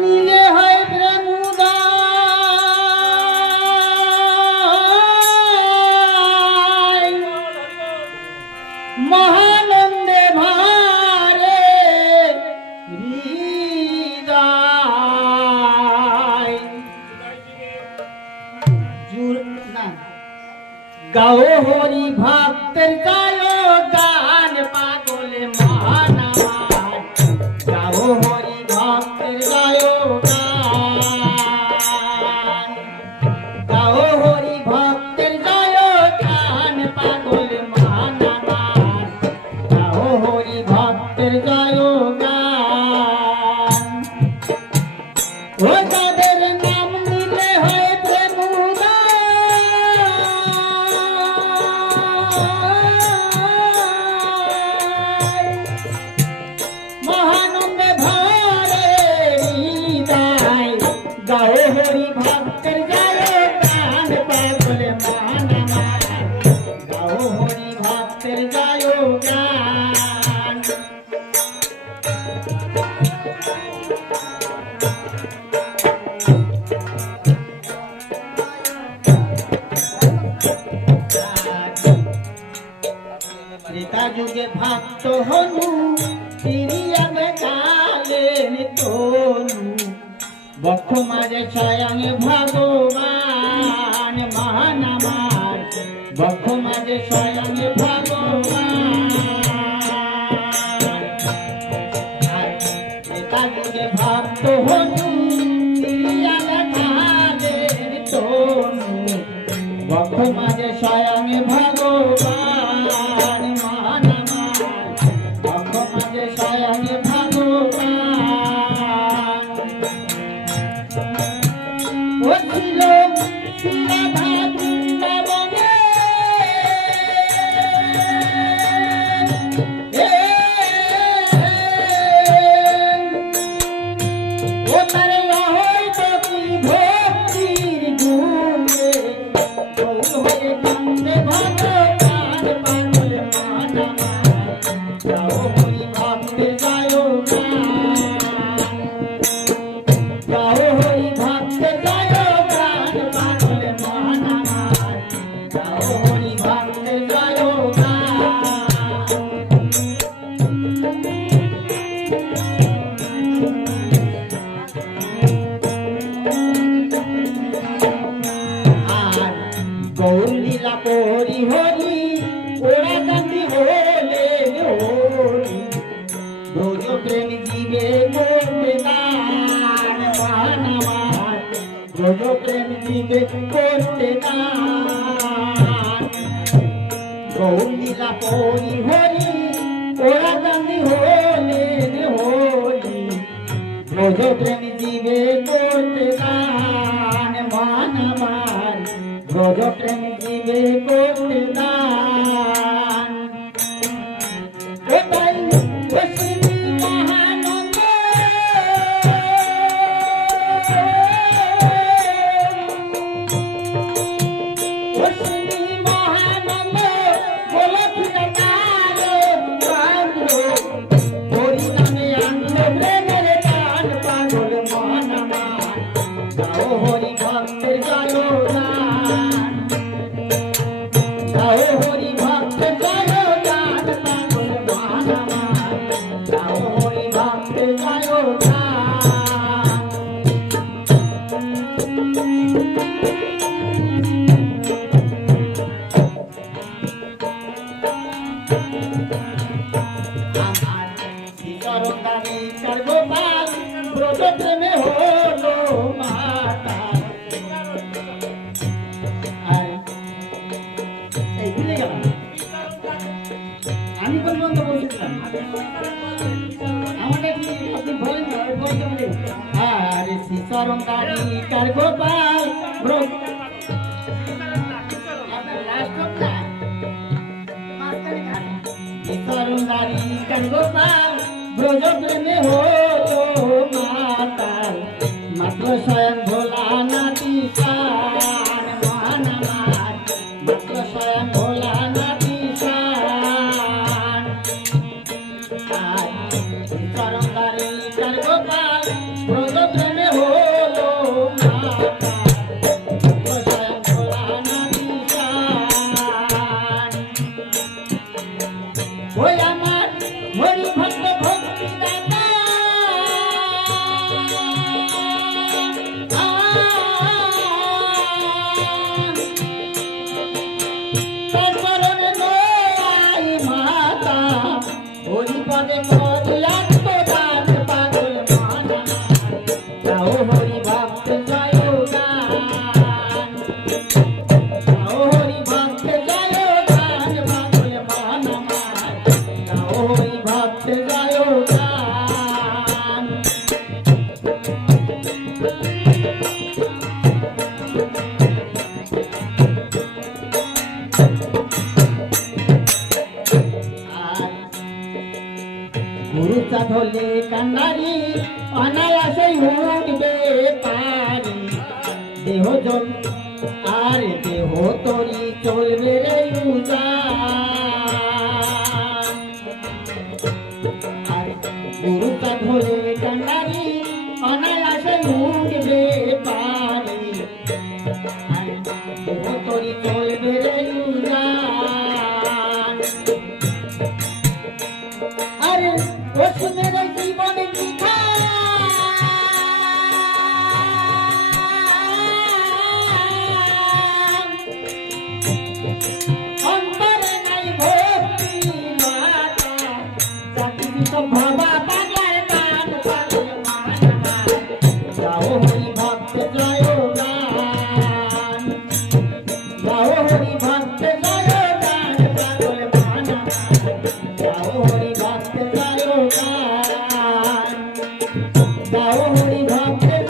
মিলে হয় প্রেম উদয় মহানন্দে ভারে হৃদয় গাও হরি ভক্তের গায় গান পাগলে মহানামার গাও হরি ভক্তের গায় গান গাও হরি ভক্তের গায় গান পাগলে মহানামার গাও হরি ভক্তের গায় গান ও তাদের নাম নিলে হয় প্রেম মহানন্দে ভরে হৃদয় গাও হরি ভক্তের গায় গান পাগলে মহানামার গাও হরি ভক্তের গায় গান ত্রেতা যুগে ভক্ত হনু তিরিয়াবে কালেন তনু বক্ষ মাঝে স্বয়ং ভগবান মহানামার বক্ষ মাঝে স্বয়ং ভগবান ত্রেতা যুগে ভক্ত হনু তিরিয়াবে কালেন তনু বক্ষ মাঝে স্বয়ং ভগবান মহানামার বক্ষ মাঝে স্বয়ং ভগবান ও ছিল রাধা বৃন্দাবনে ও তার হয়তো কি ভক্তির গুণে হয়ে কান্দে ভগবান পাগলে মহানামার গাও হরি ভক্তের গায় গান গাও হরি ভক্তের গায় গান পাগলে মহানামার গাও হরি ভক্তের গায় গৌর লীলা করি হরি ওরা কান্দি হলে হরি ব্রজ প্রেম জীবে করতে দান মহানামার ব্রজ প্রেম জীবে করতে দান গৌর লীলা করি হরি ওরা কান্দি হলে হরি ব্রজ প্রেম জীবে করতে দান মহানামার ব্রজ প্রেম জীবে করতে দান ও তাই শ্রী মহানন্দ ও শ্রী মহানন্দ গোলকিত কান্দ হরি নামে আনলো প্রেমের গান পাগল মহানামার গাও হরি ভক্তের গায় গান গাও হরি ভক্তের গায় গান পাগল মহানামার গাও হরি ভক্তের গায় গোপাল ব্রত প্রেমে হলো মাতা আমি কোন বন্ধ বলছিলাম আমাকে কি আপনি বলেন বলতে বলে আরে শিশরম দাবি কার গোপাল ব্রত শিশরম দাবি কার গোপাল ব্রজ প্রেমে হলো মাতাল মাত্র স্বয়ং ভোলা নাতি সান মহানামার মাত্র স্বয়ং ভোলা নাতি সান চরম দারি কার গোপাল ব্রজ প্রেমে অনায়াসে উঠবে পারি দেহ জন আর দেহ তরি চলবে রে উজান আর গুরুটা ধরে কান্ডারি অনায়াসে উঠবে পারি আর দেহ তরি চলবে রে উজান আরে ওষুধের জীবনে বৃথা অন্তরে নাই ভক্তি মাতা জাতি ভাবা পাগলার গান পাগল মানা যাও হরি ভক্ত জয় গান যাও হরি ভক্ত জয় গান পাগল মানা যাও হরি ভক্ত জয় গান যাও হরি ভক্ত